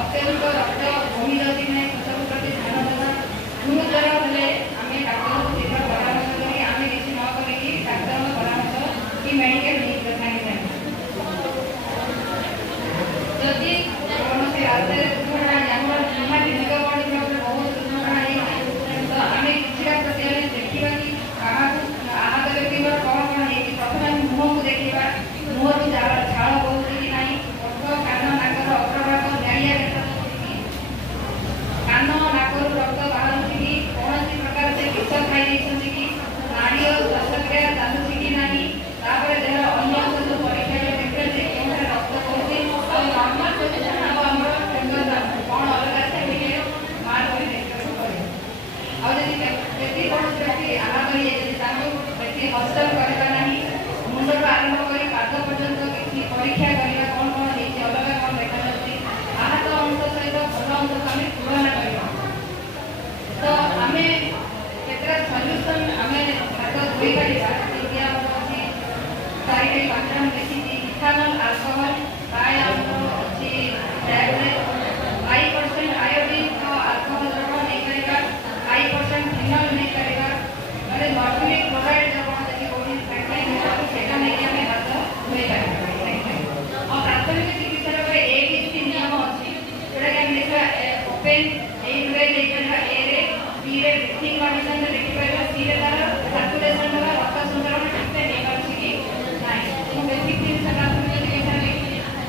अत्यंत रक्त बही जाती ना सब प्रति ध्यान देवा गुरुतर हेले आमे डाक्टर को शीघ्र परामर्श करी आमे किसी न करी डाक्टर को परामर्श कि मेडिकल नहीं करना है जदि कौन से आते दुर्घटना जानवर निहाती निका बॉडी में बहुत दुर्घटना है तो आमे किसी प्रति देखिबा कि आहत व्यक्ति कौन कौन है प्रथम मुह को देखिबा मुह रू झाड़ बहुत कि नहीं ओठ कान नाकर अग्रभाग गाड़िया कान नाकर रक्त बाहर कि कौन प्रकार से विष खाई कि नाड़ी और श्वासक्रिया चालू कि नहीं तापर देह अन्य अंग परीक्षा देखते जे केउठा रक्त पहुँचे और नॉर्मल पोजिशन अब हमर कौन अलग से मार कर देखते पड़े और यदि कौन व्यक्ति आहत हो व्यक्ति हॉस्पिटल करवा नहीं मुंड आरंभ कर पाद पर्यंत किसी परीक्षा करवा कौन कौन है अलग कौन देखा आहत अंश सहित भल अंश को आम तुलना करवा तो आम केतरा सल्यूशन आम हाथ धोई पार चारि पांचटा देखी इथानल अल्कोहल प्राय अच्छी 5% आयोडीन तो अल्कोहल नहीं करेगा 5% फिनल नहीं करेगा अरे मर्क्यूरिक क्लोराइड जब देखिए कोई फैक्टर सेटा नहीं हमें हाथ धोई पार और प्राथमिक चिकित्सा रे एक ही नियम अछि जोटा कि हम देखा ओपन ए रे देखा ए रे बी रे ब्रीथिंग कंडीशन रे देखि पाइबा सी रे तार सर्कुलेशन वाला रक्त संचरण ठीक से नहीं करछि कि नहीं तो बेसिक चीज से प्राथमिक चिकित्सा रे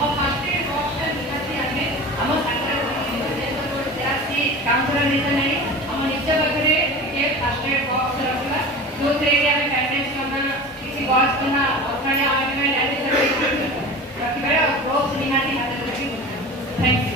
और फर्स्ट एड बॉक्स रे दिखाछि हमें हम साथरे जासी काउंसलर नहीं हम निश्चय पाखरे के फर्स्ट एड बॉक्स रखला जो थे कि हमें बैंडेज करना किसी गॉज करना अखाड़िया आगे में डायलिसिस रखिबा और ग्लोव्स निहाती हाथ धरि थैंक यू।